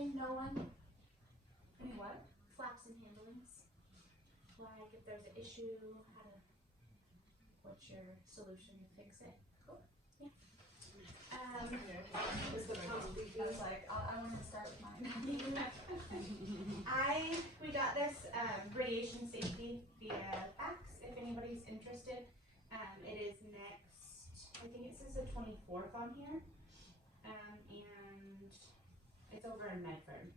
nothing, no one? Any what? Flaps and handlings. Like if there's an issue, what's your solution to fix it? Cool. Yeah. Is the pump leaking? I was like, I want to start with mine. We got this radiation safety via fax. If anybody's interested, it is next. I think it says the 24th on here, and it's over in Medford.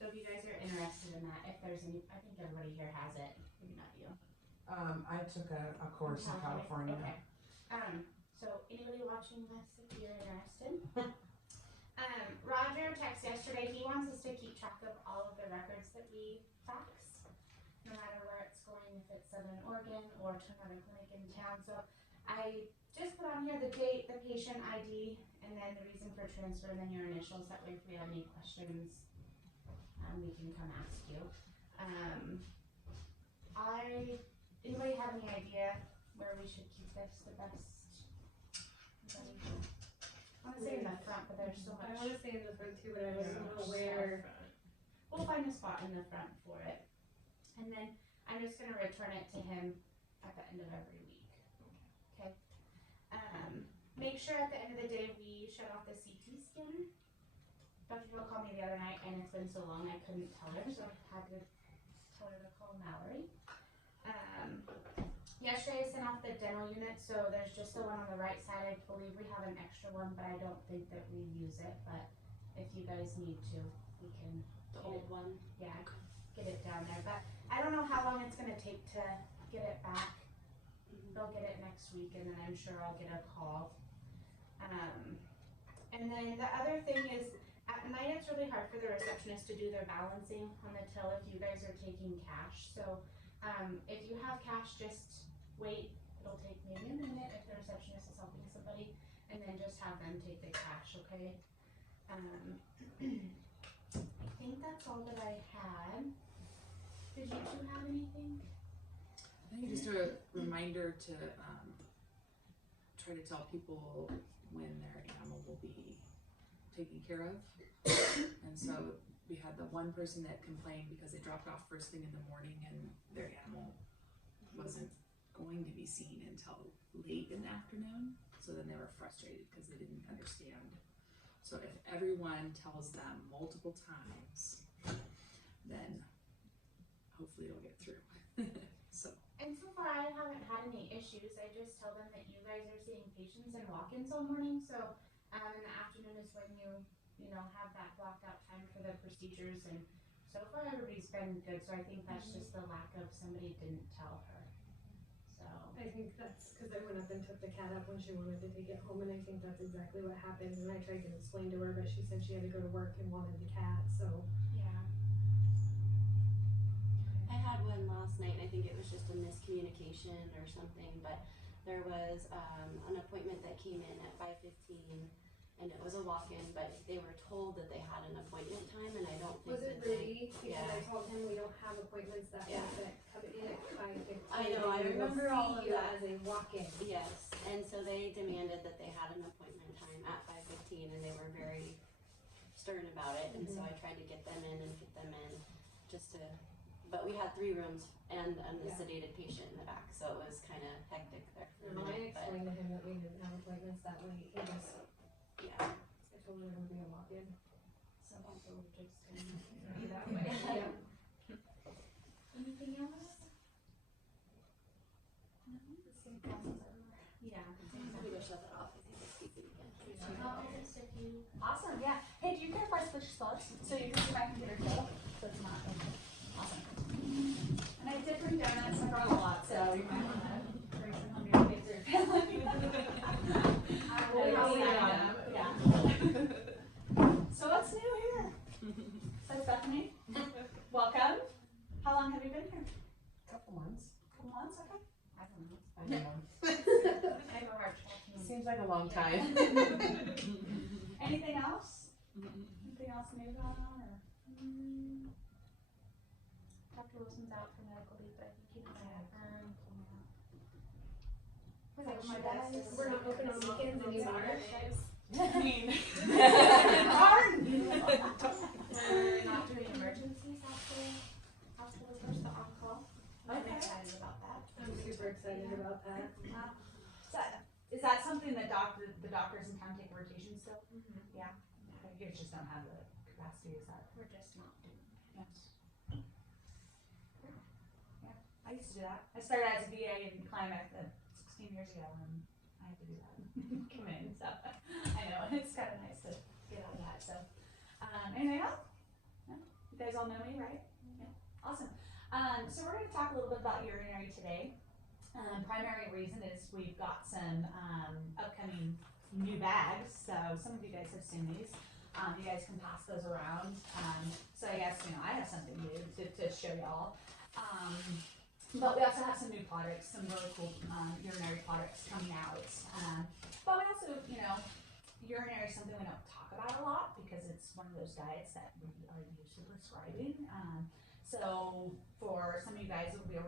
So if you guys are interested in that, if there's any, I think everybody here has it. Maybe not you. I took a course in California. Okay. So anybody watching this, if you're interested. Roger texted yesterday, he wants us to keep track of all of the records that we fax, no matter where it's going, if it's Southern Oregon or to another clinic in town. So I just put on here the date, the patient ID, and then the reason for transfer, and then your initials. That way if we have any questions, we can come ask you. Anybody have any idea where we should keep this the best? I want to say in the front, but there's so much. I want to say in the front too, but I don't know where. We'll find a spot in the front for it. And then I'm just going to return it to him at the end of every week. Okay. Make sure at the end of the day we shut off the CT scanner. Dr. Hill called me the other night, and it's been so long I couldn't tell her, so I had to tell her to call Mallory. Yesterday I sent off the dental unit, so there's just the one on the right side. I believe we have an extra one, but I don't think that we use it. But if you guys need to, we can. The old one? Yeah, get it down there. But I don't know how long it's going to take to get it back. They'll get it next week, and then I'm sure I'll get a call. And then the other thing is, at night it's really hard for the receptionist to do their balancing on the till if you guys are taking cash. So if you have cash, just wait. It'll take maybe a minute if the receptionist is helping somebody, and then just have them take the cash, okay? I think that's all that I had. Did you two have anything? I think just a reminder to try to tell people when their animal will be taken care of. And so we had the one person that complained because they dropped off first thing in the morning and their animal wasn't going to be seen until late in the afternoon. So then they were frustrated because they didn't understand. So if everyone tells them multiple times, then hopefully it'll get through. So. And so far I haven't had any issues. I just tell them that you guys are seeing patients and walk-ins all morning. So in the afternoon is when you have that blocked out time for the procedures. And so far everybody's been good. So I think that's just the lack of somebody didn't tell her. So I think that's because I went up and took the cat up when she wanted to take it home, and I think that's exactly what happened. And I tried to explain to her, but she said she had to go to work and wanted the cat. So yeah. I had one last night, and I think it was just a miscommunication or something, but there was an appointment that came in at 5:15, and it was a walk-in, but they were told that they had an appointment time, and I don't think was it that Rudy? Because yeah. I told him we don't have appointments that come in at 5:15. I know, I remember all of that. As a walk-in. Yes, and so they demanded that they had an appointment time at 5:15, and they were very stern about it, and so I tried to get them in just to. But we had 3 rooms and the sedated patient in the back, so it was kind of hectic there for a minute. I explained to him that we didn't have appointments that late. He just, yeah. I told him it would be a walk-in. Some people just be that way. Yeah. Anything else? Yeah. We go shut that off. I think it's keeping again. Awesome, yeah. Hey, do you care if I switch spots so you can see my computer too? So it's not okay. Awesome. And I did bring donuts. I brought a lot, so you might want to bring some home to your family. Yeah. So what's new here? So Bethany, welcome. How long have you been here? Couple months. Couple months, okay. I don't know. I don't know. I know our tracking. Seems like a long time. Anything else? Anything else new going on? Or? Dr. Wilson's out for medical leave, but I think he can We're not open on weekends anymore. I mean, excited about that. Wow. Is that something that the doctors in town take rotations still? Yeah. You guys just don't have the capacity, is that? We're just not doing I used to do that. I started as a VA in Klamath 16 years ago, and I had to do that. Come in, so I know it's kind of nice to get out of that. So, anything else? No? You guys all know me, right? Yeah. Awesome. So we're going to talk a little bit about urinary today. Primary reason is we've got some upcoming new bags. So some of you guys have seen these. You guys can pass those around. So I guess I have something new to show y'all. But we also have some new products, some really cool urinary products coming out. But we also, urinary is something we don't talk about a lot because it's one of those diets that we are used to prescribing. So for some of you guys, it will be a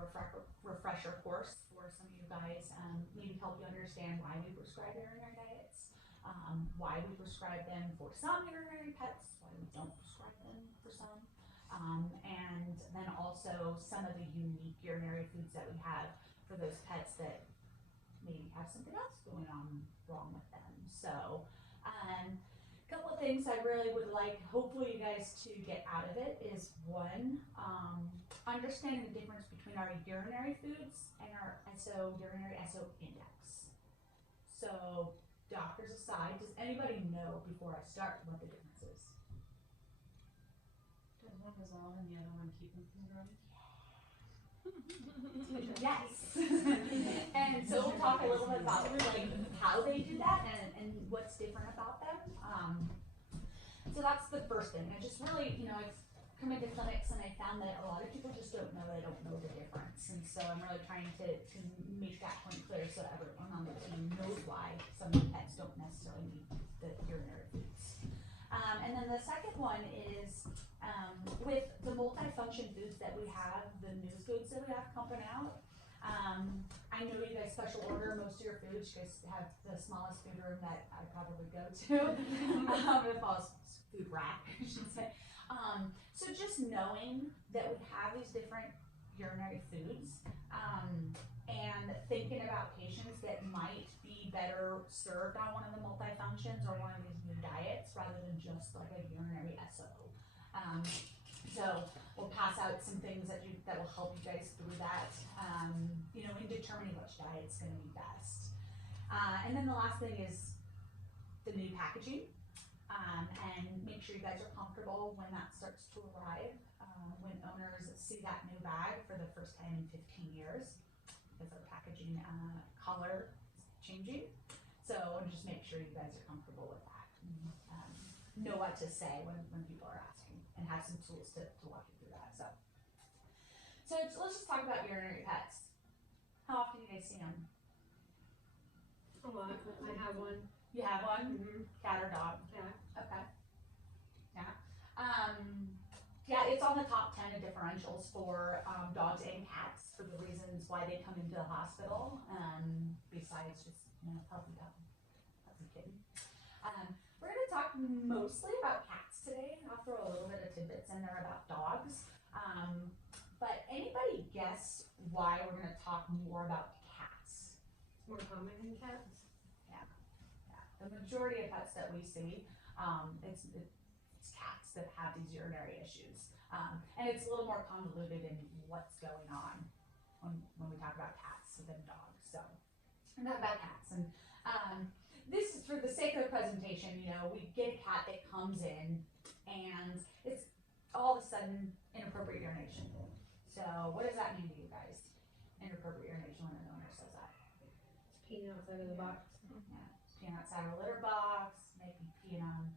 refresher course. For some of you guys, maybe help you understand why we prescribe urinary diets, why we prescribe them for some urinary pets, why we don't prescribe them for some. And then also some of the unique urinary foods that we have for those pets that maybe have something else going on wrong with them. So, a couple of things I really would like, hopefully you guys to get out of it is one, understanding the difference between our urinary foods and our urinary SO index. So, doctors aside, does anybody know before I start what the difference is? Does one dissolve and the other one keep them from growing? Yes. And so we'll talk a little bit about like how they do that and what's different about them. So that's the first thing. I just really, I've come into clinics and I found that a lot of people just don't know the difference. And so I'm really trying to make that point clear so that everyone on the team knows why some of the pets don't necessarily need the urinary foods. And then the second one is with the multifunction foods that we have, the new foods that we have coming out. I know you guys special order most of your foods. You guys have the smallest food room that I probably go to. The smallest food rack, I should say. So just knowing that we have these different urinary foods, and thinking about patients that might be better served on one of the multifunctions or one of these new diets rather than just like a urinary SO. So we'll pass out some things that will help you guys through that, in determining which diet's going to be best. And then the last thing is the new packaging, and make sure you guys are comfortable when that starts to arrive, when owners see that new bag for the first time in 15 years, because our packaging color is changing. So just make sure you guys are comfortable with that. Know what to say when people are asking, and have some tools to walk you through that. So let's just talk about urinary pets. How often do you guys see them? A lot. I have one. You have one? Mm-hmm. Cat or dog? Yeah. Okay. Yeah. Yeah, it's on the top 10 of differentials for dogs and cats for the reasons why they come into the hospital. Besides just healthy kitten. We're going to talk mostly about cats today. I'll throw a little bit of tidbits in there about dogs. But anybody guess why we're going to talk more about cats? It's more common in cats. Yeah. The majority of pets that we see, it's cats that have these urinary issues. And it's a little more convoluted in what's going on when we talk about cats than dogs. So we're not about cats. And this is for the sake of the presentation. We get a cat that comes in and it's all of a sudden inappropriate urination. So what does that mean to you guys? Inappropriate urination when an owner says that. It's peeing outside of the box. Yeah, peeing outside of a litter box, maybe peeing on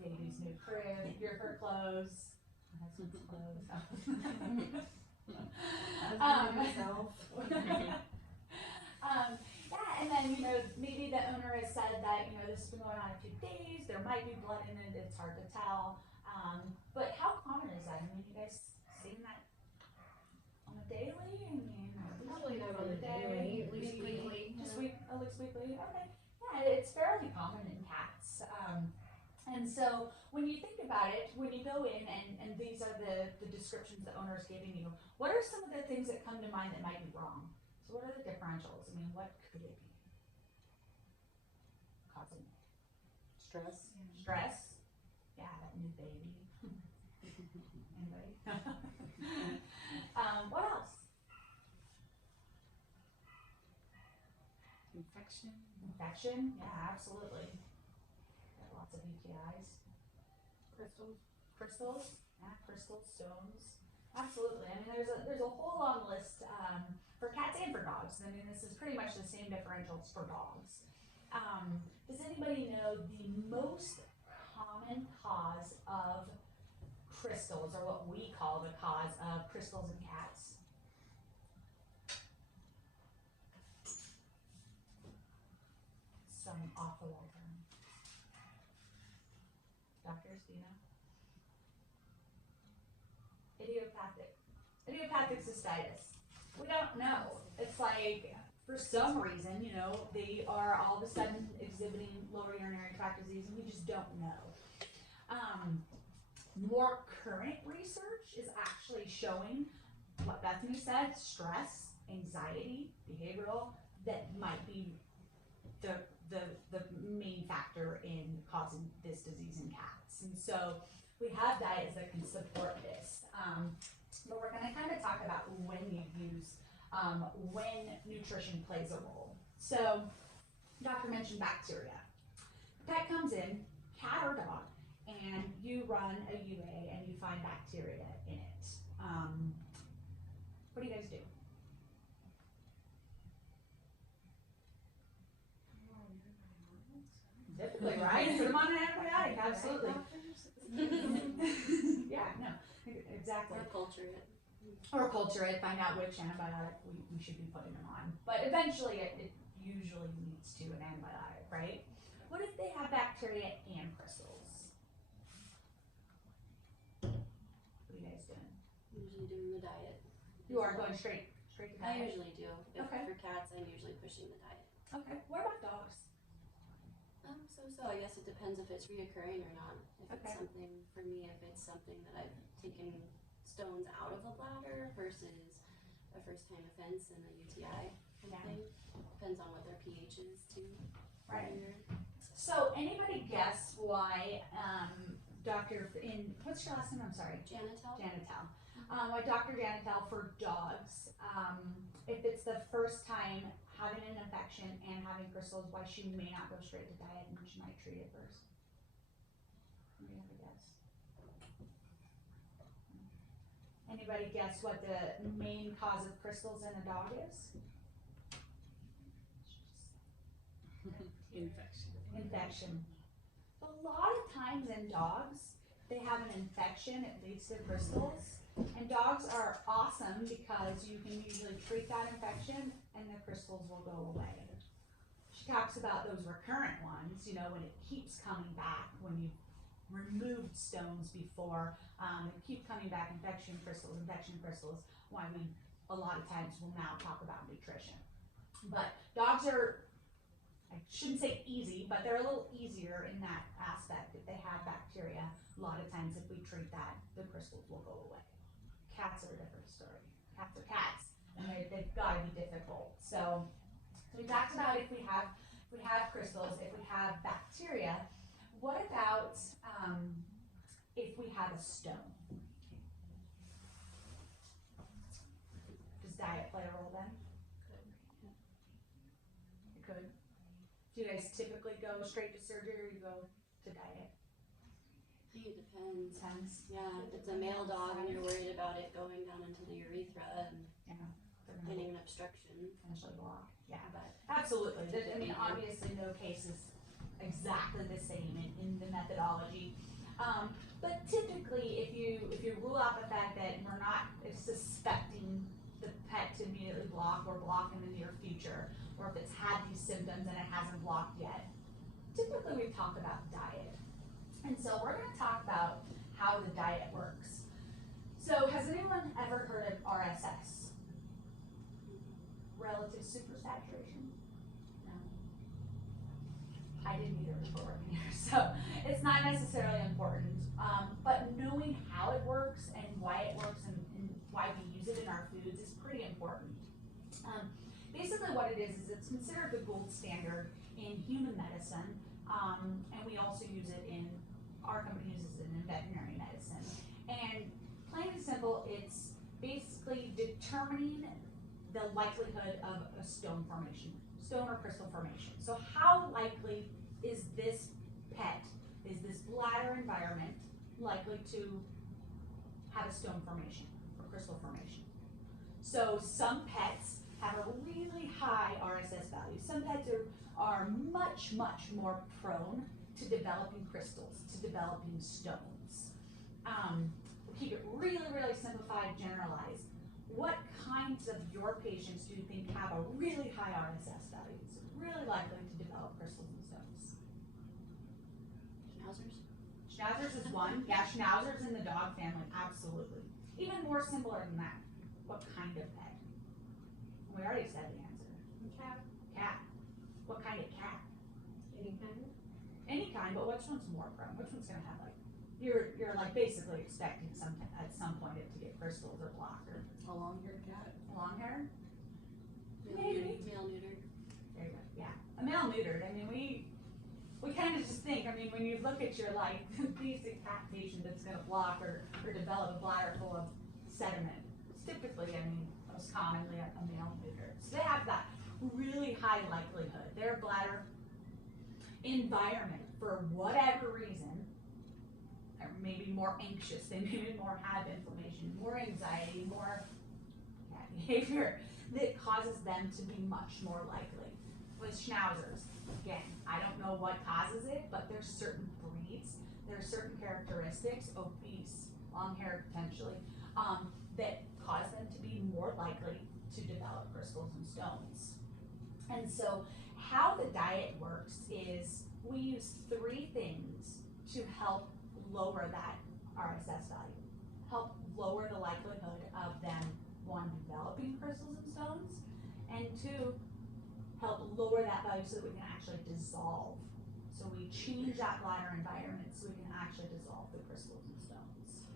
baby's new crib, her clothes, my husband's clothes. Myself. Yeah, and then maybe the owner has said that this has been going on a few days. There might be blood in it. It's hard to tell. But how common is that? I mean, you guys seeing that on a daily? Probably not on a daily, at least weekly. Just at least weekly. Okay. Yeah, it's fairly common in cats. And so when you think about it, when you go in and these are the descriptions the owner is giving you, what are some of the things that come to mind that might be wrong? So what are the different differentials. I mean, what could it be causing Stress. stress? Yeah, that new baby. Anybody? What else? Infection. Infection? Yeah, absolutely. Got lots of UTIs. Crystals. Crystals? Yeah, crystals, stones. Absolutely. I mean, there's a whole long list for cats and for dogs. I mean, this is pretty much the same differentials for dogs. Does anybody know the most common cause of crystals, or what we call the cause of crystals in cats? Some off the wall term. Doctors, do you know? Idiopathic cystitis. We don't know. It's like, for some reason, you know, they are all of a sudden exhibiting lower urinary tract disease, and we just don't know. More current research is actually showing what Bethany said: stress, anxiety, behavioral, that might be the main factor in causing this disease in cats. And so we have diets that can support this. But we're gonna kind of talk about when you use, when nutrition plays a role. So, doctor mentioned bacteria. Pet comes in, cat or dog, and you run a UA and you find bacteria in it. What do you guys do? Typically, right? Put them on an antibiotic, absolutely. Yeah, no, exactly. Or culture it. Or culture it, find out which antibiotic we should be putting them on. But eventually it usually leads to an antibiotic, right? What if they have bacteria and crystals? What are you guys doing? Usually doing the diet. You are going straight to I diet? usually do. If Okay. For cats, I'm usually pushing the diet. Okay, what about dogs? So I guess it depends if it's reoccurring or not. If Okay. it's something, for me, if it's something that I've taken stones out of a bladder versus a first time offense and a UTI kind Yeah. of thing. Depends on what their pH is too. Right. So anybody guess why what's your last name? I'm sorry. Janitel? Janitel. Why Dr. Janitel for dogs, if it's the first time having an infection and having crystals, why she may not go straight to diet and she might treat it first. Anybody have a guess? Anybody guess what the main cause of crystals in a dog is? Infection. Infection. A lot of times in dogs, they have an infection, it leads to crystals. And dogs are awesome because you can usually treat that infection and the crystals will go away. She talks about those recurrent ones, you know, when it keeps coming back, when you've removed stones before, and keep coming back, infection crystals, why we a lot of times will now talk about nutrition. But dogs are, I shouldn't say easy, but they're a little easier in that aspect. If they have bacteria, a lot of times if we treat that, the crystals will go away. Cats are a different story. Cats are cats, and they've got to be difficult. So we talked about if we have crystals, if we have bacteria. What about if we have a stone? Does diet play a role then? It could. Do you guys typically go straight to surgery or you go to diet? I think it depends. Depends. Yeah, if it's a male dog and you're worried about it going down into the urethra and Yeah. They're gonna getting an obstruction, potentially block. Yeah. but Absolutely. I mean, obviously, no case is exactly the same in the methodology. But typically, if you rule out the fact that we're not suspecting the pet to immediately block or block in the near future, or if it's had these symptoms and it hasn't blocked yet, typically we talk about diet. And so we're going to talk about how the diet works. So has anyone ever heard of RSS? Relative supersaturation? No. I didn't either before working here, so it's not necessarily important. But knowing how it works and why it works and why we use it in our foods is pretty important. Basically what what it is it's considered the gold standard in human medicine, and we also use it in, our company uses it in veterinary medicine. And plain and simple, it's basically determining the likelihood of a stone formation, stone or crystal formation. So how likely is this pet, is this bladder environment likely to have a stone formation or crystal formation? So some pets have a really high RSS value. Some pets are much, much more prone to developing crystals, to developing stones. We'll keep it really, really simplified, generalized. What kinds of your patients do you think have a really high RSS value? It's really likely to develop crystals and stones. Schnauzers? Schnauzers is one. Yeah, Schnauzers in the dog family, absolutely. Even more simpler than that. What kind of pet? We already said the answer. Cat, Cat. What kind of cat? any kind. Any kind, but which one's more prone? Which one's gonna have like, you're like basically expecting at some point it to get crystals or blocked or A long-haired cat. long hair? Male Maybe. neutered. There you go, yeah. A male neutered, I mean, we kind of just think, I mean, when you look at your like basic cat patient that's gonna block or develop a bladder full of sediment, it's typically, I mean, most commonly a male neutered. So they have that really high likelihood. Their bladder environment, for whatever reason, or maybe more anxious, they maybe more have inflammation, more anxiety, more cat behavior that causes them to be much more likely. With Schnauzers, again, I don't know what causes it, but there's certain breeds, there's certain characteristics, obese, long hair potentially, that cause them to be more likely to develop crystals and stones. And so how the diet works is we use 3 things to help lower that RSS value, help lower the likelihood of them, 1, developing crystals and stones, and 2, help lower that value so that we can actually dissolve. So we change that bladder environment so we can actually dissolve the crystals and stones.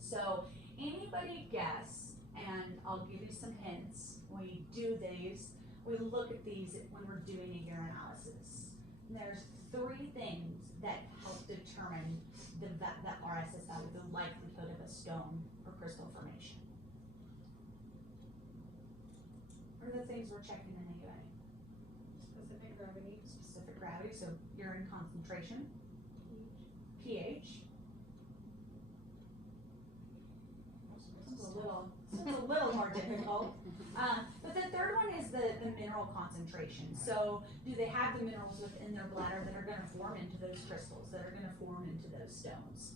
So anybody guess, and I'll give you some hints, when we do these, we look at these when we're doing a urinalysis. And there's 3 things that help determine the RSS value, the likelihood of a stone or crystal formation. What are the things we're checking in the UA? Specific gravity. Specific gravity, so urine concentration, pH. It's a little more difficult. But the third one is the mineral concentration. So do they have the minerals within their bladder that are gonna form into those crystals, that are gonna form into those stones?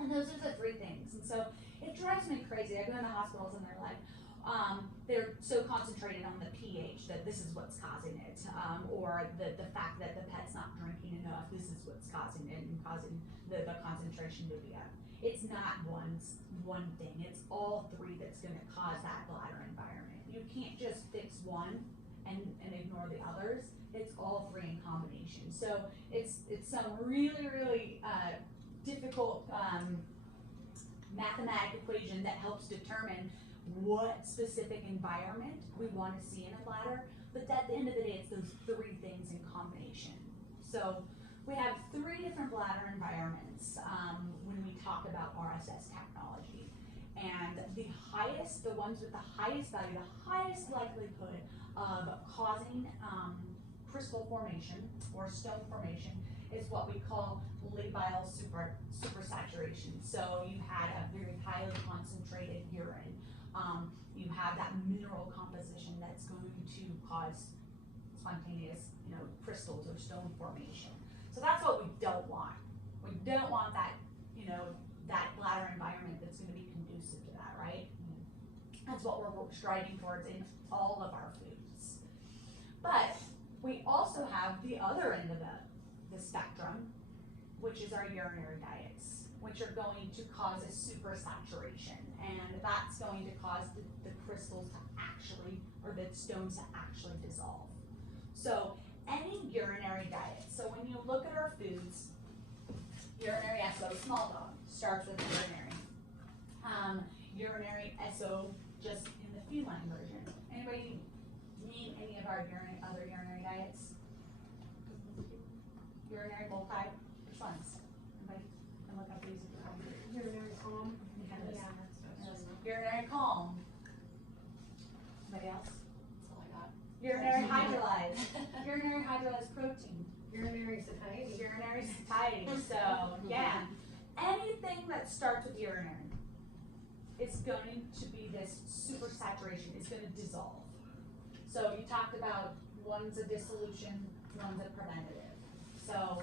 And those are the 3 things. And so it drives me crazy. I go into hospitals and they're like, they're so concentrated on the pH that this is what's causing it, or the fact that the pet's not drinking enough, this is what's causing it and causing the concentration to be up. It's not one thing, it's all 3 that's gonna cause that bladder environment. You can't just fix one and ignore the others, it's all 3 in combination. So it's some really, really difficult mathematic equation that helps determine what specific environment we want to see in a bladder, but at the end of the day, it's those 3 things in combination. So we have 3 different bladder environments when we talk about RSS technology. And the ones with the highest value, the highest likelihood of causing crystal formation or stone formation is what we call labile supersaturation. So you had a very highly concentrated urine. You have that mineral composition that's going to cause spontaneous, crystals or stone formation. So that's what we don't want. We don't want that, that bladder environment that's going to be conducive to that, right? That's what we're striving towards in all of our foods. But we also have the other end of the spectrum, which is our urinary diets, which are going to cause a supersaturation, and that's going to cause the crystals to actually, or the stones to actually dissolve. So any urinary diet, so when you look at our foods, urinary SO, small dog, starts with urinary. Urinary SO, just in the feline version. Anybody name any of our other urinary diets? Urinary multi, which ones? Anybody can look up these if you're hungry. Urinary calm. Yes. Urinary calm. Anybody else? That's all I got. Urinary hydrolyzed. Urinary hydrolyzed protein. Urinary satiety. Urinary satiety. So, yeah. Anything that starts with urinary is going to be this super saturation. It's going to dissolve. So you talked about one's a dissolution, one's a preventative. So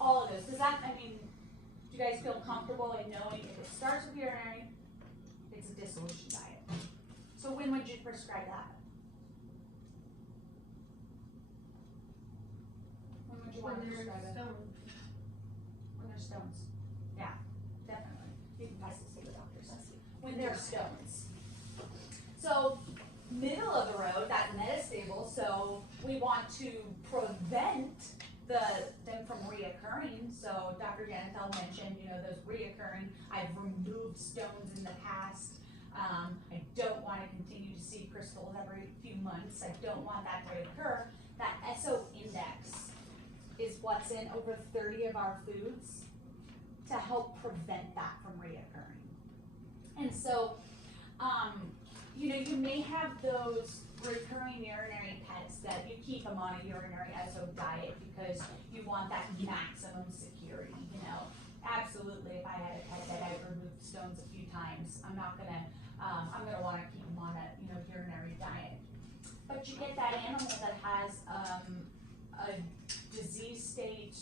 all of those. Does that, I mean, do you guys feel comfortable in knowing if it starts with urinary, it's a dissolution diet? So when would you prescribe that? When would you want to When they're prescribe it? stoned. When they're stones. Yeah, definitely. You can pass this to the doctors. When they're stones. So middle of the road, that metastable, so we want to prevent them from reoccurring. So Dr. Janitel mentioned, those reoccurring. I've removed stones in the past. I don't want to continue to see crystals every few months. I don't want that to occur. That SO index is what's in over 30 of our foods to help prevent that from reoccurring. And so, you may have those recurring urinary pets that you keep them on a urinary SO diet because you want that maximum security, Absolutely, if I had a pet that I've removed stones a few times, I'm gonna wanna keep them on a, urinary diet. But you get that animal that has, a disease state,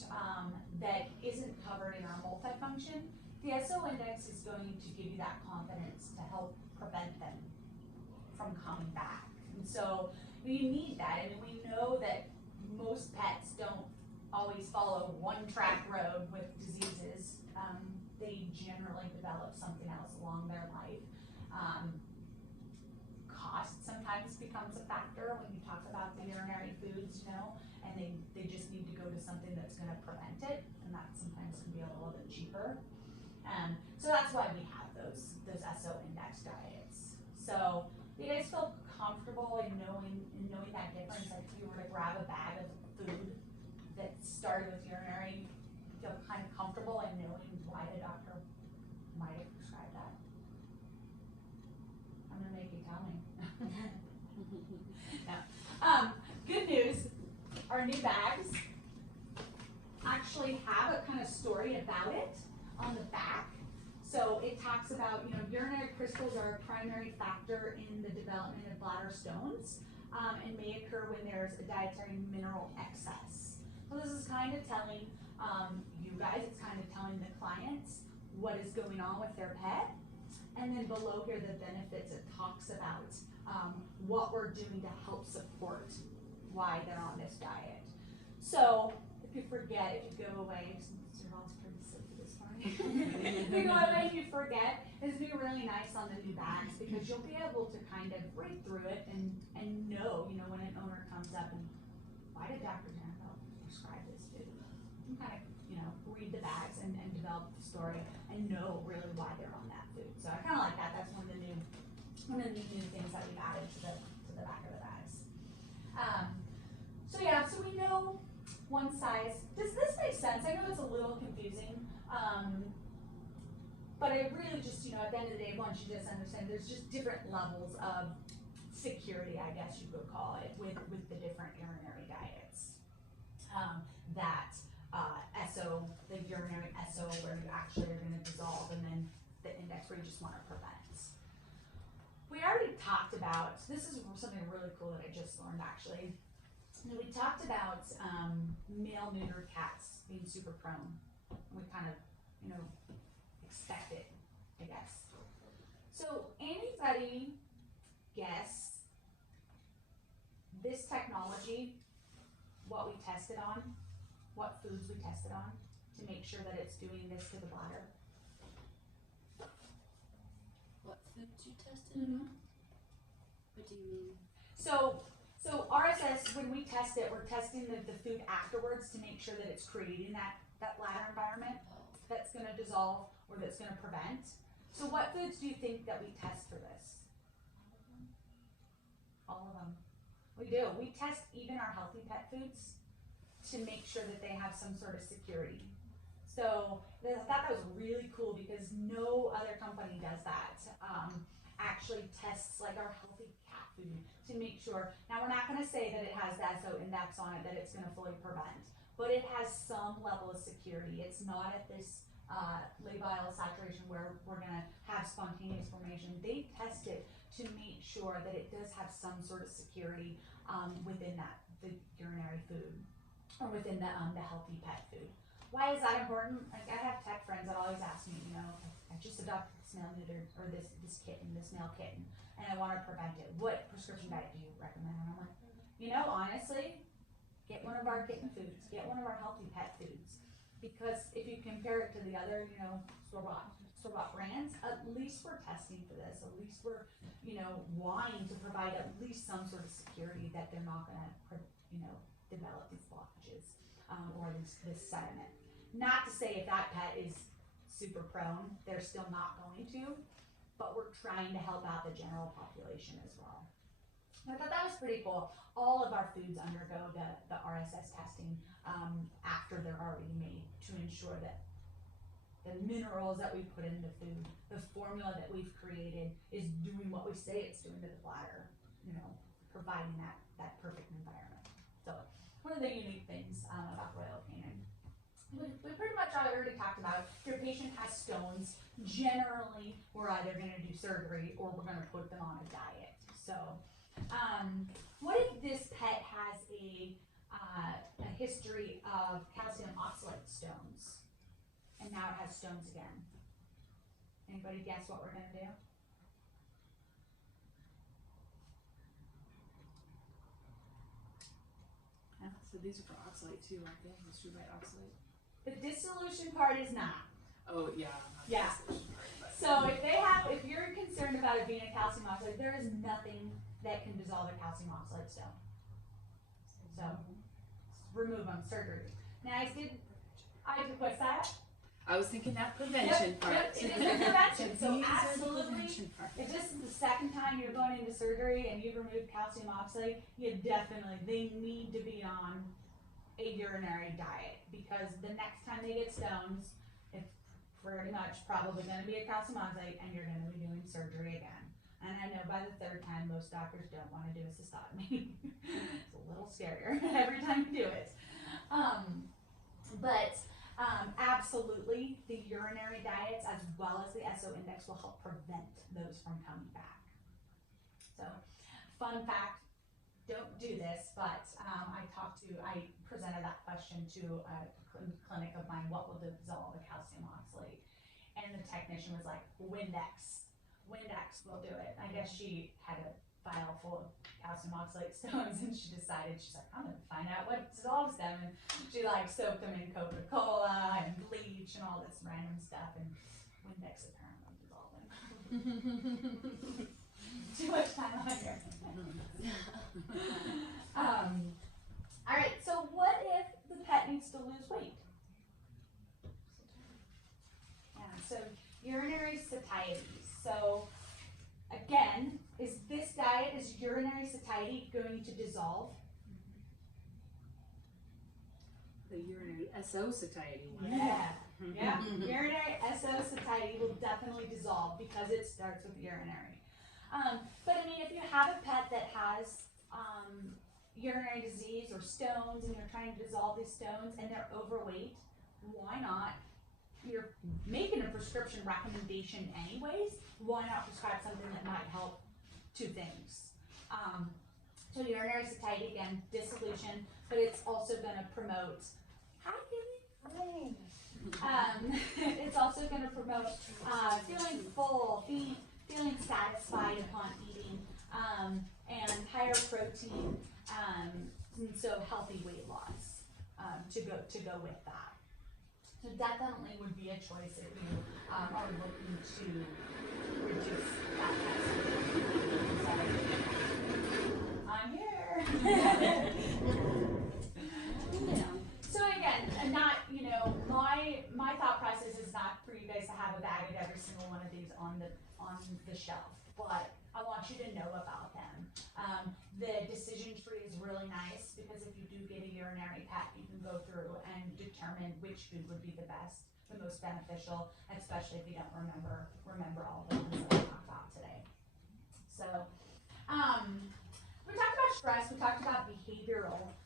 that isn't covered in our multifunction, the SO index is going to give you that confidence to help prevent them from coming back. And so you need that. I mean, we know that most pets don't always follow one track road with diseases. They generally develop something else along their life. Cost sometimes becomes a factor when you talk about the urinary foods, and they just need to go to something that's gonna prevent it, and that sometimes can be a little bit cheaper. So that's why we have those SO index diets. So you guys feel comfortable in knowing that difference? Like if you were to grab a bag of food that started with urinary, feel kind of comfortable in knowing why the doctor might have prescribed that? I'm gonna make you tell me. No. Good news, our new bags actually have a kind of story about it on the back. So it talks about, urinary crystals are a primary factor in the development of bladder stones, and may occur when there's a dietary mineral excess. So this is kind of telling you guys, it's kind of telling the clients what is going on with their pet. And then below here, the benefits, it talks about what we're doing to help support why they're on this diet. So if you forget, if you go away, since you're all pretty sleepy this morning, if you go away and you forget, it's be really nice on the new bags because you'll be able to kind of read through it and know, when an owner comes up and why did Dr. Janitel prescribe this food? You kind of, read the bags and develop the story and know really why they're on that food. So I kind of like that. That's one of the new things that we've added to the back of the bags. So we know one size. Does this make sense? I know it's a little confusing, but it really just, at the end of the day, once you just understand, there's just different levels of security, I guess you could call it, with the different urinary diets. The urinary SO, where you actually are going to dissolve, and then the index where you just want to prevent. We already talked about, this is something really cool that I just learned actually. We talked about male neutered cats being super prone. We kind of, expect it, I guess. So anybody guess this technology, what we tested on, what foods we tested on to make sure that it's doing this to the bladder? What foods you tested on? What do you mean? So RSS, when we test it, we're testing the food afterwards to make sure that it's creating that bladder environment that's gonna dissolve or that's gonna prevent. So what foods do you think that we test for this? All of them. We do. We test even our healthy pet foods to make sure that they have some sort of security. So I thought that was really cool because no other company does that. Actually tests like our healthy cat food to make sure. Now we're not gonna say that it has the SO index on it that it's gonna fully prevent, but it has some level of security. It's not at this labile saturation where we're gonna have spontaneous formation. They test it to make sure that it does have some sort of security within the urinary food or within the healthy pet food. Why is that important? Like I have tech friends that always ask me, you know, I just adopted this male neuter or this male kitten, and I want to prevent it. What prescription diet do you recommend? And I'm like, you know, honestly, get one of our kitten foods, get one of our healthy pet foods, because if you compare it to the other, you know, store-bought brands, at least we're testing for this. At least we're, you know, wanting to provide at least some sort of security that they're not going to, you know, develop these blockages or this sediment. Not to say if that pet is super prone, they're still not going to, but we're trying to help out the general population as well. I thought that was pretty cool. All of our foods undergo the RSS testing after they're already made to ensure that the minerals that we put in the food, the formula that we've created is doing what we say it's doing to the bladder, you know, providing that perfect environment. So one of the unique things about Royal Canin. We pretty much already talked about if your patient has stones, generally we're either going to do surgery or we're going to put them on a diet. So what if this pet has a history of calcium oxalate stones and now it has stones again? Anybody guess what we're going to do? So these are for oxalate too, aren't they? History by oxalate. The dissolution part is not. Oh yeah. Yeah. So if you're concerned about it being a calcium oxalate, there is nothing that can dissolve a calcium oxalate stone. So remove them, surgery. Now what's that? I was thinking that prevention part. Yep, it is a prevention. So These are the absolutely, prevention part. if this is the second time you're going into surgery and you've removed calcium oxalate, they need to be on a urinary diet, because the next time they get stones, it's pretty much probably going to be a calcium oxalate and you're going to be doing surgery again. And I know by the third time, most doctors don't want to do a cystotomy. It's a little scarier every time you do it. Absolutely, the urinary diets as well as the SO index will help prevent those from coming back. So, fun fact, don't do this, but I presented that question to a clinic of mine, what will dissolve a calcium oxalate? And the technician was like, Windex will do it. I guess she had a vial full of calcium oxalate stones and she's like, I'm gonna find out what dissolves them. And she like soaked them in Coca-Cola and bleach and all this random stuff, and Windex apparently dissolved them. Too much time on here. All right, so what if the pet needs to lose weight? Yeah, so urinary satiety. So again, is urinary satiety going to dissolve? The urinary SO satiety one. Yeah, yeah. Urinary SO satiety will definitely dissolve because it starts with urinary. But I mean, if you have a pet that has urinary disease or stones and you're trying to dissolve these stones and they're overweight, why not? You're making a prescription recommendation anyways, why not prescribe something that might help two things? So urinary satiety, again, dissolution, but it's also going to promote, it's also going to promote feeling full, feeling satisfied upon eating, and higher protein, and so healthy weight loss to go with that. So definitely would be a choice if you are looking to reduce that kind. I'm here. So again, not, my thought process is not for you guys to have a bag of every single one of these on the shelf, but I want you to know about them. The decision tree is really nice because if you do get a urinary pet, you can go through and determine which food would be the best, the most beneficial, especially if you don't remember all the ones that I talked about today. So, we talked about stress, we talked about behavioral,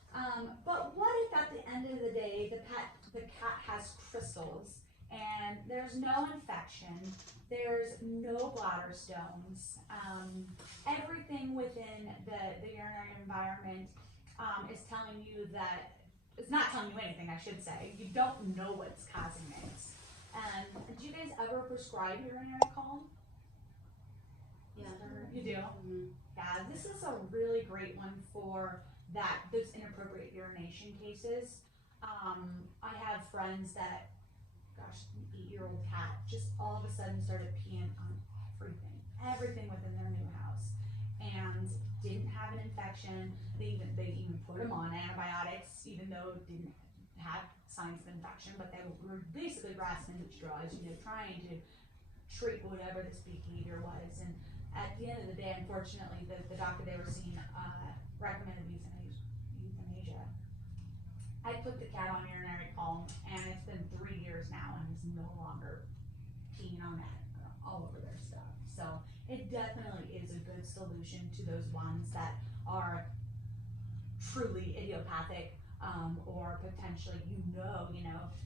but what if at the end of the day, the cat has crystals and there's no infection, there's no bladder stones, everything within the urinary environment is telling you that, it's not telling you anything, I should say, you don't know what's causing it. Do you guys ever prescribe urinary calm? Yeah. You do? Mm-hmm. Yeah, this is a really great one for those inappropriate urination cases. I have friends that, gosh, an 8-year-old cat just all of a sudden started peeing on everything within their new house, and didn't have an infection. They even put them on antibiotics, even though it didn't have signs of infection, but they were basically grasping at straws, trying to treat whatever this behavior was. And at the end of the day, unfortunately, the doctor they were seeing recommended euthanasia. I put the cat on urinary calm, and it's been 3 years now, and he's no longer peeing on that all over their stuff. So it definitely is a good solution to those ones that are truly idiopathic, or potentially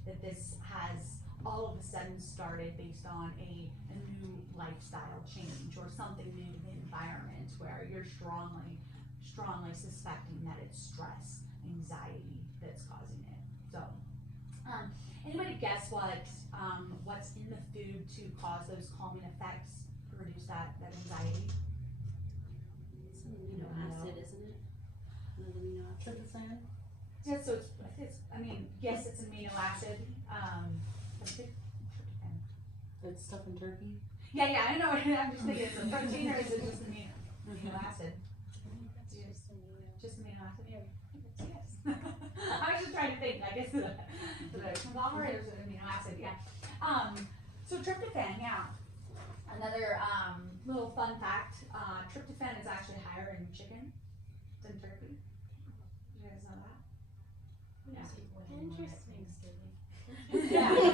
that this has all of a sudden started based on a new lifestyle change or something new to the environment where you're strongly suspecting that it's stress, anxiety that's causing it. So, anybody guess what's in the food to cause those calming effects to reduce that anxiety? It's an amino acid, isn't it? Another amino acid. Tryptophan? Yeah, so yes, it's an amino acid. Tryptophan. That's stuff in turkey? Yeah, I know. I'm just thinking, it's a protein or is it just amino acid? Just amino acid? Yeah. Yes. I was just trying to think, I guess, the conglomerate or the amino acid, yeah. So tryptophan, yeah. Another little fun fact, tryptophan is actually higher in chicken than turkey. Did you guys know that? Interesting. Yeah, you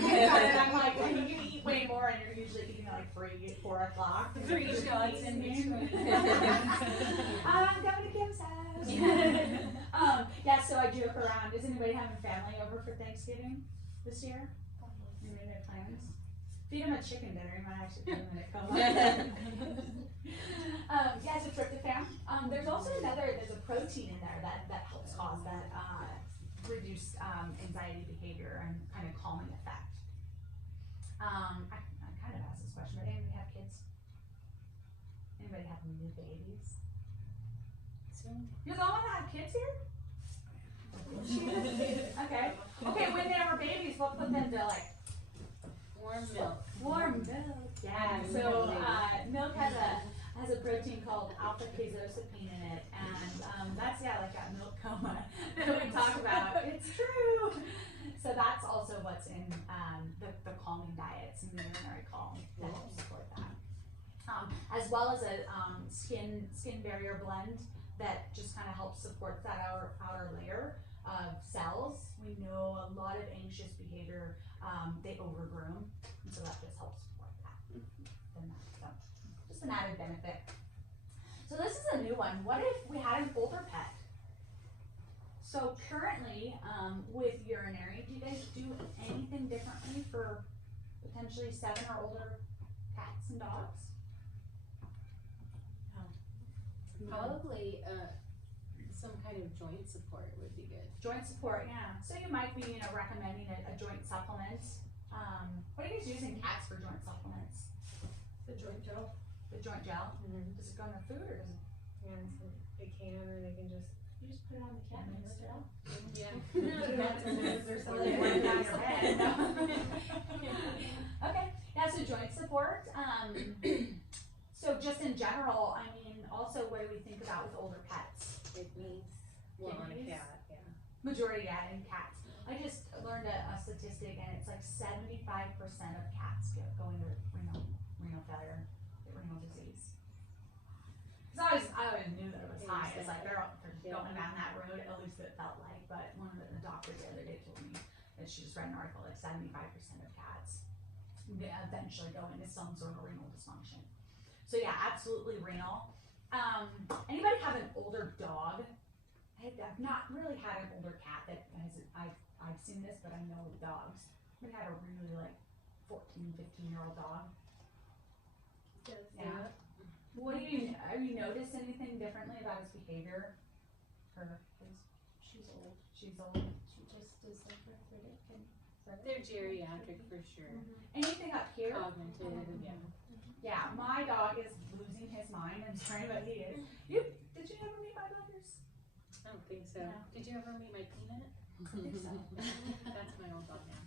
think about it, I'm like, when you eat way more and you're usually eating at like 3, 4 o'clock. 3 shots in here. I'm going to Kim's house. Yeah, so I joke around. Is anybody having family over for Thanksgiving this year? Anybody have plans? Feed them a chicken dinner, you might actually put them in a coma. Yeah, so tryptophan. There's also there's a protein in there that helps cause that reduced anxiety behavior and kind of calming effect. I kind of asked this question, but anybody have kids? Anybody have new babies? You're the only one that have kids here? Okay. Okay, when they were babies, what put them to like? Warm milk. Warm milk. Yeah. So milk has a protein called alpha casosapine in it, and that's like that milk coma that we talk about. It's true. So that's also what's in the calming diets and the urinary calm that helps support that, as well as a skin barrier blend that just kind of helps support that outer layer of cells. We know a lot of anxious behavior, they overgroom, and so that just helps support that. So just an added benefit. So this is a new one. What if we had an older pet? So currently, with urinary, do you guys do anything differently for potentially 7 or older cats and dogs? Probably some kind of joint support would be good. Joint support, yeah. So you might be, recommending a joint supplement. What are you guys using cats for joint supplements? The joint gel. The joint gel? Mm-hmm. Does it go in their food or does it? Yeah, so they can, or they can just. You just put it on the cat and it's gel? Yeah. Or something working on your head. Okay, yeah, so joint support. So just in general, also what do we think about with older pets? Kidneys. Well, on a Kidneys? cat, yeah. Majority, yeah, in cats. I just learned a statistic, and it's like 75% of cats go into renal failure, renal disease. Because I always knew that it was high. It's like they're going down that road, at least it felt like, but one of the doctors the other day told me that she just read an article that 75% of cats eventually go into some sort of renal dysfunction. So yeah, absolutely renal. Anybody have an older dog? I've not really had an older cat that has, I've seen this, but I know with dogs. We had a really like 14, 15-year-old dog. Yeah. What do you, have you noticed anything differently about his behavior? She's old. She's old. She just is like arthritic and. They're geriatric for sure. Anything up here? Cognitive, yeah. Yeah, my dog is losing his mind. I'm sorry, but he is. Did you ever meet my brothers? I don't think so. No. Did you ever meet my Peanut? I think so. That's my old dog now.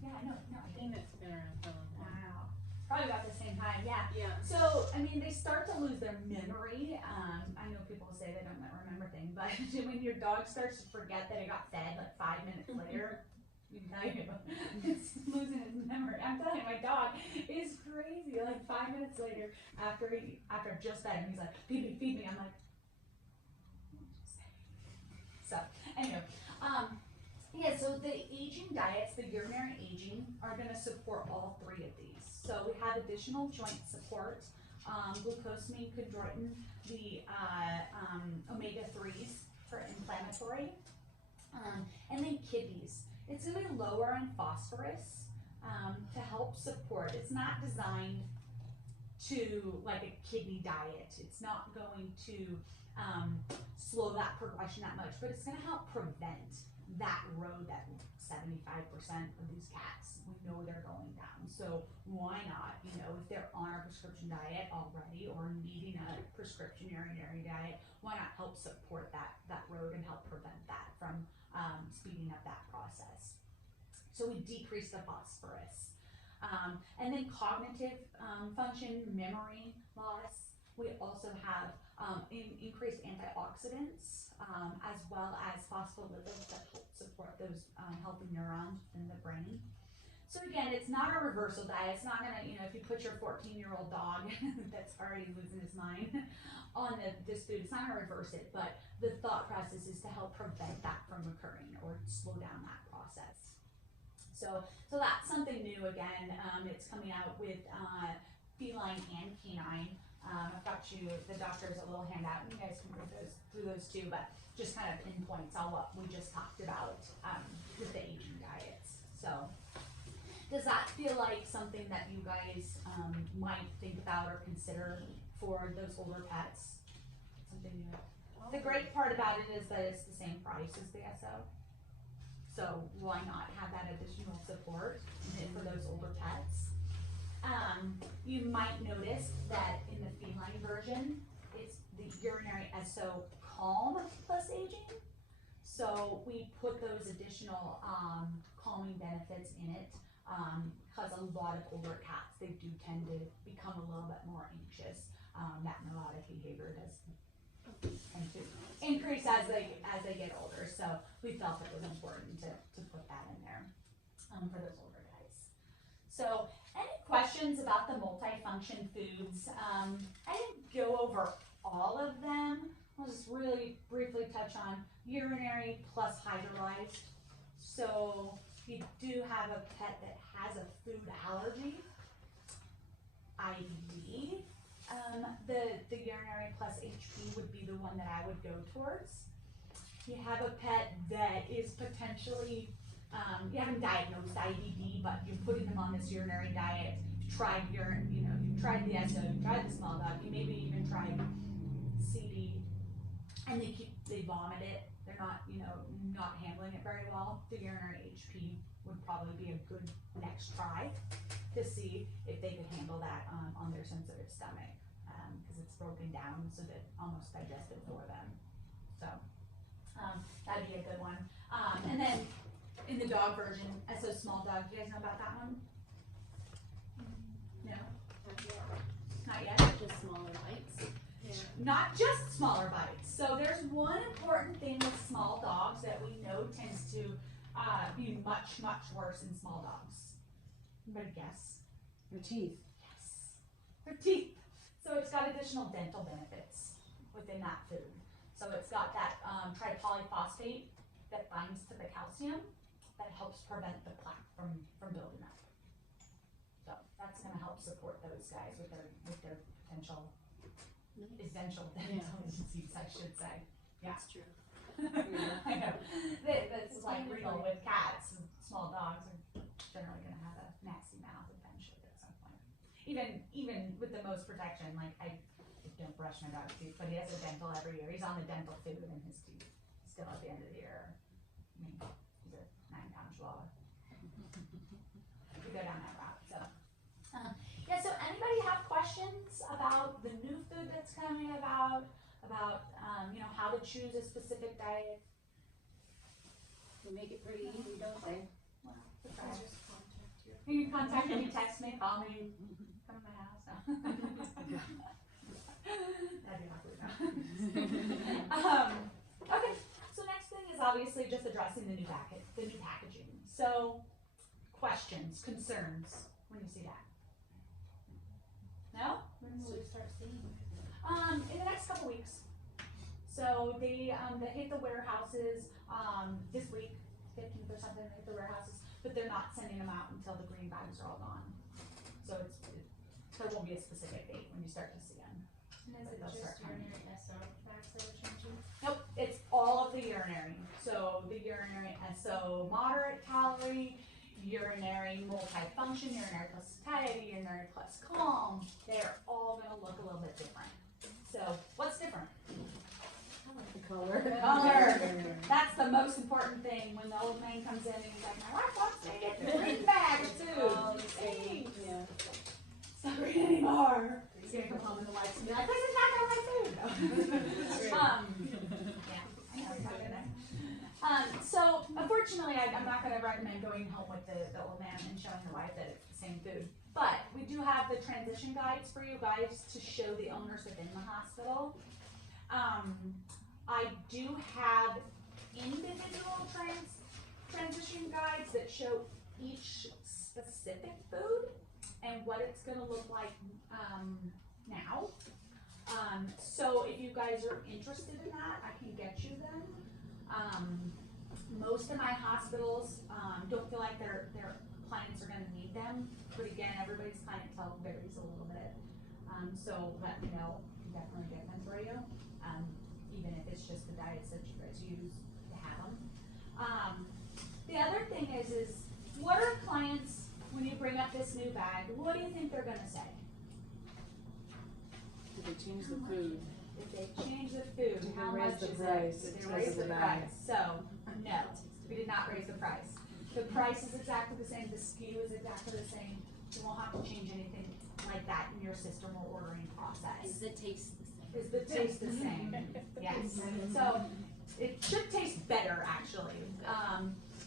Yeah, no, I didn't. Peanut's been around for a long time. Wow. Probably about the same time, yeah. Yeah. So, I mean, they start to lose their memory. I know people say they don't remember things, but when your dog starts to forget that it got fed like 5 minutes later, you can tell you, it's losing its memory. I'm telling you, my dog is crazy. Like 5 minutes later, after I've just fed him, he's like, feed me. I'm like, so, anyway, yeah, so the aging diets, the urinary aging, are going to support all three of these. So we have additional joint support, glucosamine, chondroitin, the omega-3s for inflammatory, and then kidneys. It's going to be lower in phosphorus to help support. It's not designed to like a kidney diet. It's not going to slow that progression that much, but it's going to help prevent that road that 75% of these cats, we know they're going down. So why not, if they're on a prescription diet already or needing a prescription urinary diet, why not help support that road and help prevent that from speeding up that process. So we decrease the phosphorus. And then cognitive function, memory loss. We also have increased antioxidants as well as phospholipids that help support those healthy neurons in the brain. So again, it's not a reversal diet. It's not gonna, if you put your 14-year-old dog that's already losing his mind on this food, it's not gonna reverse it, but the thought process is to help prevent that from occurring or slow down that process. So that's something new again. It's coming out with feline and canine. I've got you, the doctor's a little handout, and you guys can read through those too, but just kind of pinpoints on what we just talked about with the aging diets. So, does that feel like something that you guys might think about or consider for those older pets? Something new. The great part about it is that it's the same price as the SO. So why not have that additional support for those older pets? You might notice that in the feline version, it's the urinary SO calm plus aging. So we put those additional calming benefits in it because a lot of older cats, they do tend to become a little bit more anxious. That neurotic behavior does tend to increase as they get older. So we felt it was important to put that in there for those older guys. So any questions about the multifunction foods? I didn't go over all of them. I'll just really briefly touch on urinary plus hydrolyzed. So if you do have a pet that has a food allergy, IBD, the urinary plus HP would be the one that I would go towards. If you have a pet that is potentially you haven't diagnosed IBD, but you're putting them on this urinary diet. You've tried you've tried the SO, you've tried the small dog, you maybe even tried CD, and they vomit it. They're not handling it very well. The urinary HP would probably be a good next try to see if they could handle that on their sensitive stomach, because it's broken down so that almost digested for them. So that'd be a good one. And then in the dog version, SO small dog, do you guys know about that one? No? Not yet? Just smaller bites. Yeah. Not just smaller bites. So there's one important thing with small dogs that we know tends to be much, much worse in small dogs. Anybody guess? Your teeth. Yes. Their teeth. So it's got additional dental benefits within that food. So it's got that tripolyphosphate that binds to the calcium that helps prevent the plaque from building up. So that's gonna help support those guys with their potential eventual dental disease, I should say. Yeah. That's true. I know. That's like renal with cats and small dogs are generally gonna have a nasty mouth eventually at some point. Even with the most protection, like I don't brush my dog's teeth, but he has a dental every year. He's on the dental food and his teeth still at the end of the year. I mean, he's a 9-pound chihuahua. We go down that route, so. Yeah, so anybody have questions about the new food that's coming about how to choose a specific diet? They make it pretty easy, don't they? Well, surprise. You can contact me, text me, call me, come to my house. No. That'd be awkward. Okay, so next thing is obviously just addressing the new packaging. So, questions, concerns when you see that? No? When will we start seeing it? In the next couple weeks. So they hit the warehouses this week, 15th or something. They hit the warehouses, but they're not sending them out until the green bags are all gone. So there won't be a specific date when you start to see them. And is it They'll just start coming. urinary SO bags that are changing? Nope, it's all of the urinary. So the urinary SO moderate calorie, urinary multifunction, urinary plus satiety, urinary plus calm. They're all gonna look a little bit different. So what's different? The color. Color. That's the most important thing when the old man comes in and he's like, my wife wants me to get the green bag of food. Thanks. Yeah. It's not green anymore. He's gonna come home and the wife's gonna be like, this is not gonna my food. Yeah, I know, it's not gonna. So unfortunately, I'm not gonna recommend going home with the old man and showing your wife that it's the same food. But we do have the transition guides for you guys to show the owners within the hospital. I do have individual transition guides that show each specific food and what it's gonna look like now. So if you guys are interested in that, I can get you them. Most of my hospitals don't feel like their clients are gonna need them, but again, everybody's clientele varies a little bit. So let me know, I can definitely get them for you, even if it's just the diets that you guys use to have them. The other thing is what are clients, when you bring up this new bag, what do you think they're gonna say? Did they change the food? If they change the food, Did they how raise much the is price it? Did they because raise of the the price? bag? So, no, we did not raise the price. The price is exactly the same, the SKU is exactly the same. You won't have to change anything like that in your system or ordering process. Is the taste the same? Is the taste the same? Yes. So it should taste better, actually.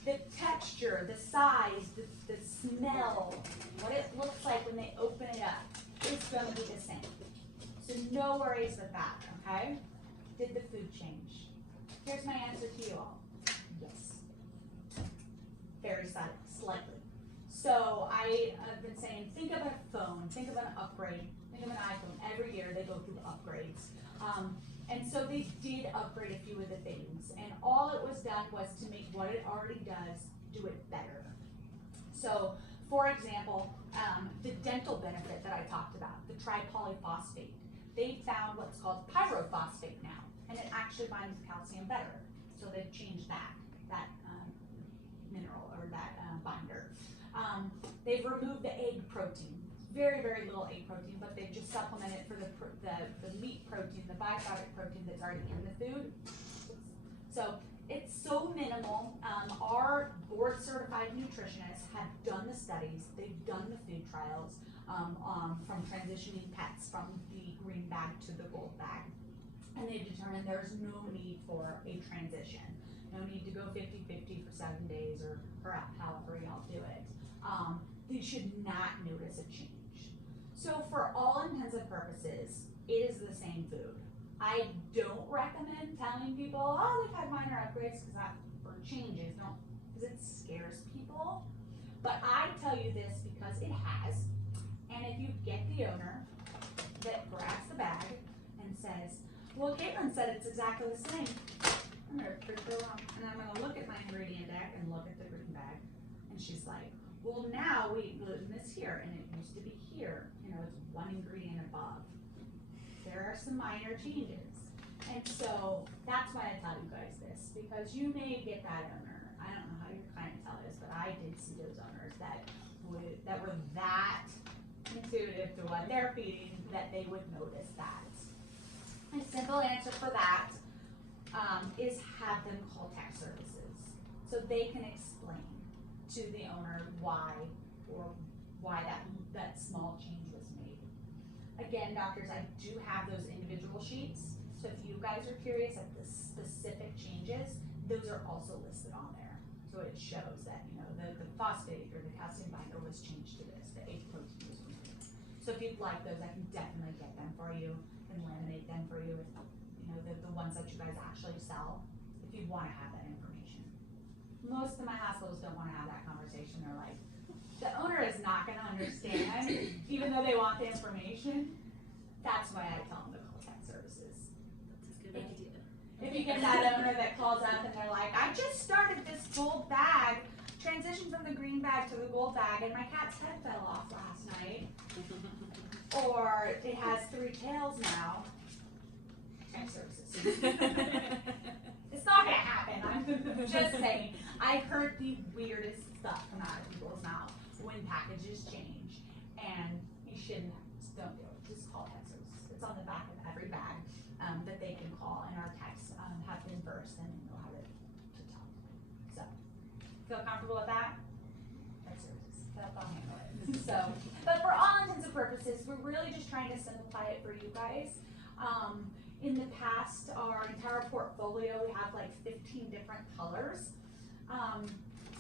The texture, the size, the smell, what it looks like when they open it up, it's gonna be the same. So no worries with that, okay? Did the food change? Here's my answer to you all. Yes. Very slightly. So I have been saying, think of a phone, think of an upgrade, think of an iPhone. Every year they go through upgrades. And so they did upgrade a few of the things. And all it was done was to make what it already does, do it better. So, for example, the dental benefit that I talked about, the tripolyphosphate, they found what's called pyrophosphate now. And it actually binds calcium better. So they've changed that mineral or that binder. They've removed the egg protein. Very, very little egg protein, but they've just supplemented for the meat protein, the byproduct protein that's already in the food. So it's so minimal. Our board certified nutritionists have done the studies, they've done the food trials from transitioning pets from the green bag to the gold bag. And they've determined there's no need for a transition. No need to go 50-50 for 7 days or however y'all do it. They should not notice a change. So for all intents and purposes, it is the same food. I don't recommend telling people, oh, they've had minor upgrades or changes, because it scares people. But I tell you this because it has, and if you get the owner that grabs the bag and says, Well, Caitlin said it's exactly the same. I'm gonna print her wrong, and I'm gonna look at my ingredient deck and look at the green bag, and she's like, well, now we gluten this here, and it used to be here. You know, it's one ingredient above. There are some minor changes, and so that's why I tell you guys this, because you may get that owner. I don't know how your clientele is, but I did see those owners that were that intuitive to what they're feeding that they would notice that. A simple answer for that is have them call tax services so they can explain to the owner why that small change was made. Again, doctors, I do have those individual sheets, so if you guys are curious at the specific changes, those are also listed on there. So it shows that, you know, the phosphate or the calcium binder was changed to this, the egg protein was removed. So if you'd like those, I can definitely get them for you and laminate them for you, if, you know, the ones that you guys actually sell, if you wanna have that information. Most of my hospitals don't wanna have that conversation. They're like, the owner is not gonna understand, even though they want the information. That's why I tell them to call tax services. That's a good idea. If you get that owner that calls up and they're like, I just started this gold bag, transitioned from the green bag to the gold bag, and my cat's head fell off last night. Or it has 3 tails now. Tax services. It's not gonna happen, I'm just saying. I've heard the weirdest stuff come out of people's mouths when packages change, and you shouldn't, don't do it, just call tax services. It's on the back of every bag that they can call, and our techs have been versed and know how to talk. So, feel comfortable with that? Tax services, that's all handle it. So, but for all intents and purposes, we're really just trying to simplify it for you guys. In the past, our entire portfolio, we have like 15 different colors.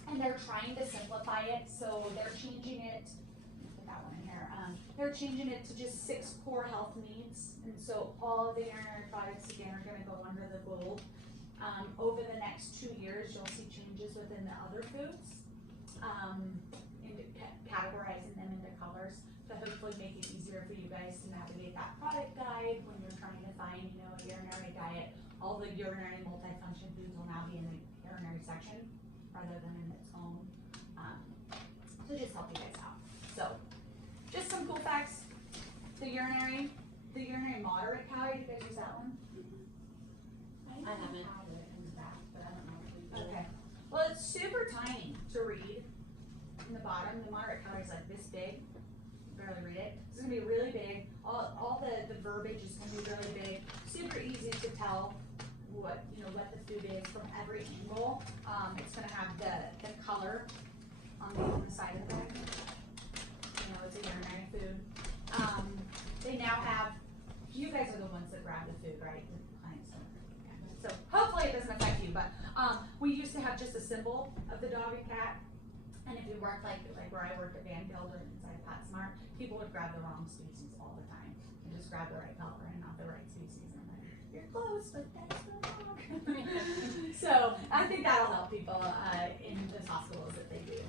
And they're trying to simplify it, so they're changing it, put that one in here, they're changing it to just 6 core health needs, and so all of the urinary products, again, are gonna go under the gold. Over the next 2 years, you'll see changes within the other foods, categorizing them into colors, to hopefully make it easier for you guys to navigate that product guide when you're trying to find, you know, a urinary diet. All the urinary multifunction foods will now be in the urinary section, rather than in its own, to just help you guys out. So, just some cool facts. The urinary moderate calorie, did you guys use that one? I haven't. Have it in the back, but I don't know if we do. Okay. Well, it's super tiny to read in the bottom. The moderate calorie is like this big. You barely read it. It's gonna be really big. All the verbiage is gonna be really big. Super easy to tell what the food is from every angle. It's gonna have the color on the side of the bag. You know, it's a urinary food. They now have, you guys are the ones that grab the food, right? The clients don't. So hopefully it doesn't affect you, but we used to have just a symbol of the dog and cat. And if you worked like where I worked at Vanfield or inside PetSmart, people would grab the wrong species all the time and just grab the right color and not the right species. And I'm like, you're close, but that's the dog. So I think that'll help people in those hospitals if they do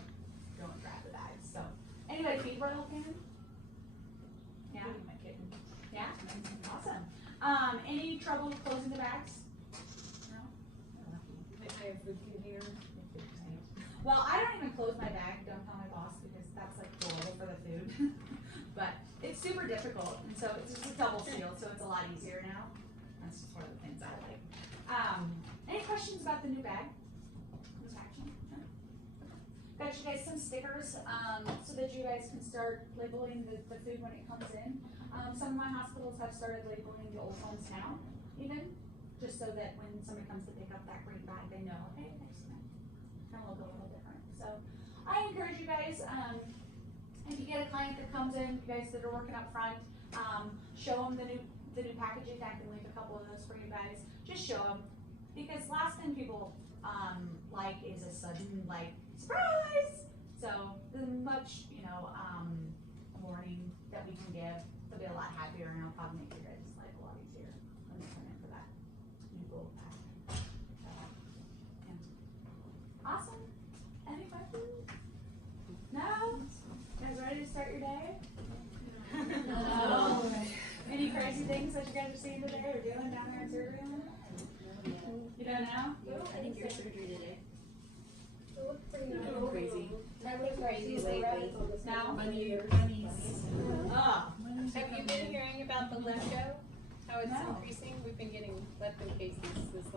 go and grab the bags. So anybody feed Royal Canin? Yeah, my kitten. Yeah, awesome. Any trouble closing the bags? No. I have food container. Well, I don't even close my bag, don't tell my boss, because that's like horrible for the food. But it's super difficult, and so it's just a double seal, so it's a lot easier now. That's just one of the things I like. Any questions about the new bag? No? Got you guys some stickers, so that you guys can start labeling the food when it comes in. Some of my hospitals have started labeling the old ones now, even, just so that when somebody comes to pick up that green bag, they know, hey, next time. Kind of look a little different. So I encourage you guys, if you get a client that comes in, you guys that are working up front, show them the new packaging. I can leave a couple of those for you guys. Just show them, because last thing people like is a sudden surprise. So the much warning that we can give, they'll be a lot happier, and it'll probably make your guys' life a lot easier when they come in for that new gold pack. Awesome. Any questions? No? You guys ready to start your day? No. Any crazy things that you guys are seeing today or doing down there in surgery? You don't know? I think your surgery today. It looked pretty nice. Crazy. Nothing crazy lately. Now? Money. Oh. Have you been hearing about the lepto? How it's No. increasing? We've been getting lepto cases this last